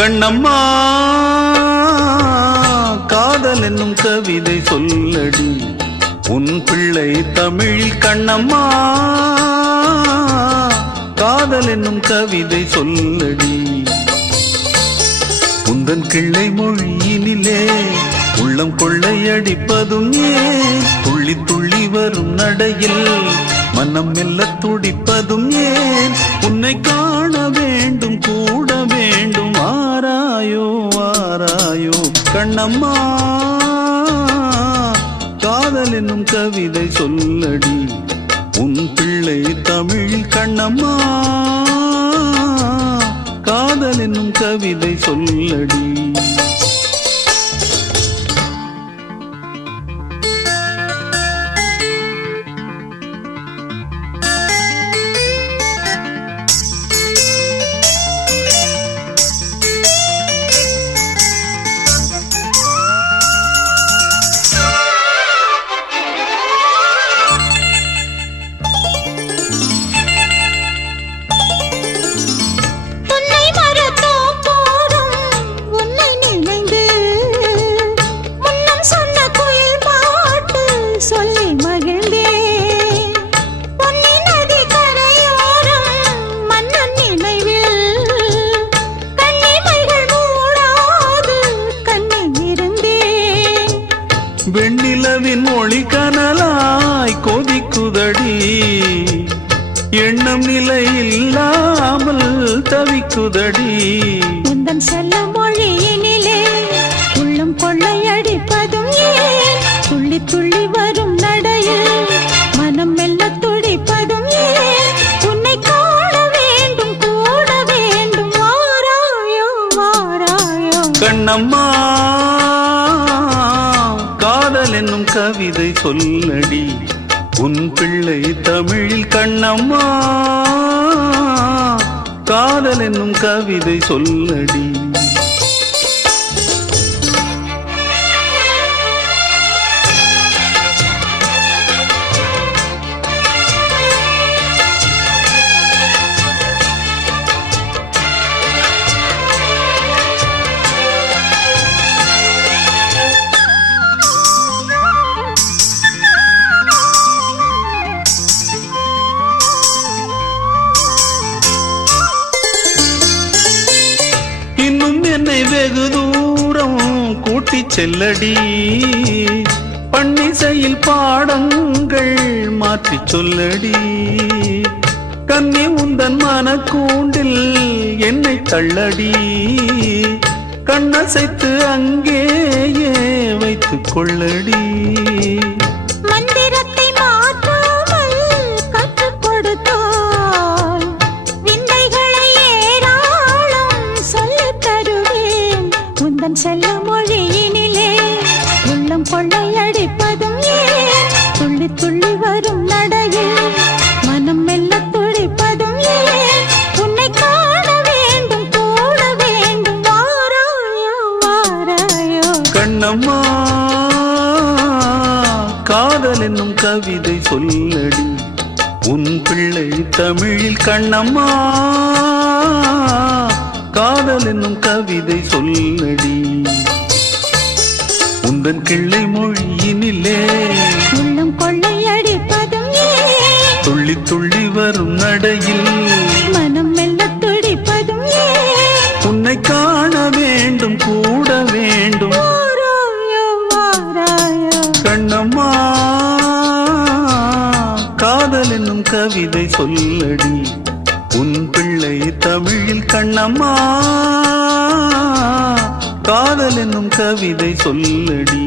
கண்ணம்மா காதல் என்னும் கவிதை சொல்லடி உன் பிள்ளை தமிழில் கண்ணம்மா காதல் என்னும் கவிதை சொல்லடி உந்தன் கிள்ளை மொழியினிலே உள்ளம் கொள்ளையடிப்பதும் ஏன் துள்ளி துள்ளி வரும் நடையில் மனம் மெல்ல துடிப்பதும் ஏன் உன்னை காண வேண்டும் கூட வேண்டும் ஆராயோ ஆராயோ கண்ணம்மா காதல் என்னும் கவிதை சொல்லடி உன் பிள்ளை தமிழ் கண்ணம்மா காதல் என்னும் கவிதை சொல்லடி வெண்ணிலவின் மொழி கனலாய் கொதிக்குதடி எண்ணம் நிலை இல்லாமல் தவிக்குதடி உந்தன் செல்ல மொழியினிலே உள்ளம் கொள்ளையடிப்பதும் ஏன் துள்ளி துள்ளி வரும் நடையில் மனம் மெல்ல துடிப்பதும் ஏன் உன்னை காண வேண்டும் கூட வேண்டும் வாராயோ வாராயோ கண்ணம்மா காதல் என்னும் கவிதை சொல்லடி உன் பிள்ளை தமிழில் கண்ணம்மா காதல் என்னும் கவிதை சொல்லடி என்னை வெகு தூரம் கூட்டிச் செல்லடி பன்னிசையில் பாடங்கள் மாற்றி சொல்லடி கன்னி உந்தன் மனக்கூண்டில் என்னை தள்ளடி கண்ணசைத்து அங்கேயே வைத்துக் கொள்ளடி செல்ல மொழியினிலே உள்ளம் கொள்ளையடிப்பதும் ஏன் துள்ளி துள்ளி வரும் நடையில் மனம் மெல்ல துடிப்பதும் ஏன் உன்னை காண வேண்டும் கூட வேண்டும் வாராயோ வாராயோ கண்ணம்மா காதல் என்னும் கவிதை சொல்லடி உன் பிள்ளை தமிழில் கண்ணம்மா காதல் என்னும் கவிதை சொல்லடி உந்தன் கிள்ளை மொழியினிலே உள்ளம் கொள்ளையடிப்பதும் ஏன் துள்ளி துள்ளி வரும் நடையில் மனம் மெல்ல துடிப்பதும் ஏன் உன்னை காண வேண்டும் கூட வேண்டும் வாராயோ வாராயோ கண்ணம்மா காதல் என்னும் கவிதை சொல்லடி உன் பிள்ளை தமிழில் கண்ணம்மா காதல் என்னும் கவிதை சொல்லடி